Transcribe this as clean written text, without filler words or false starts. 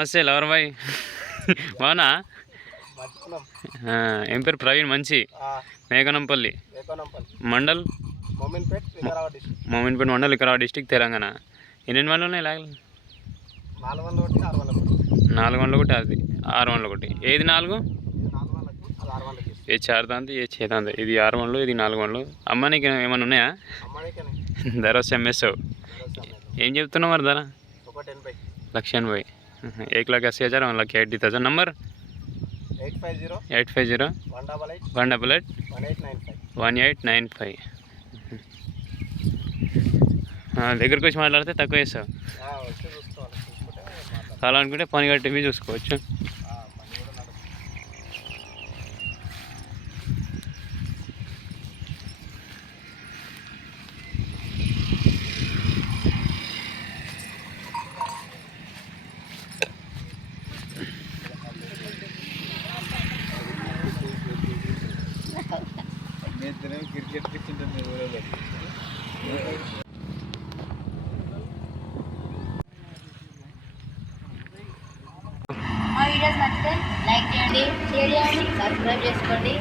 నమస్తే lover boy బాగున్నా ఏం పేరు ప్రవీణ్ మంచి మేకనంపల్లి మండల్ మోమిన్పేట్ మండల్ వికారాబాద్ డిస్టిక్ తెలంగాణ ఎన్ని వందలు ఉన్నాయి లాగలు 401 అది 601 ఏది 4 ఏ 4 దాంతో ఏ 6 దాంతో ఇది 600 ఇది 400 అమ్మానికి ఏమైనా ఉన్నాయా ధర ఎంఎస్ ఏం చెప్తున్నావు మరి ధర 1,80,000 1,80,000 1,80,000 నంబర్ 850 188 1895 దగ్గరకు వచ్చి మాట్లాడితే తక్కువ వేస్తావు కావాలనుకుంటే పని కట్టి చూసుకోవచ్చు క్రికెట్ పిచ్ ఉంటుంది మా వీడియోస్ నచ్చితే లైక్ చేయండి, షేర్ చేయండి, సబ్స్క్రైబ్ చేసుకోండి.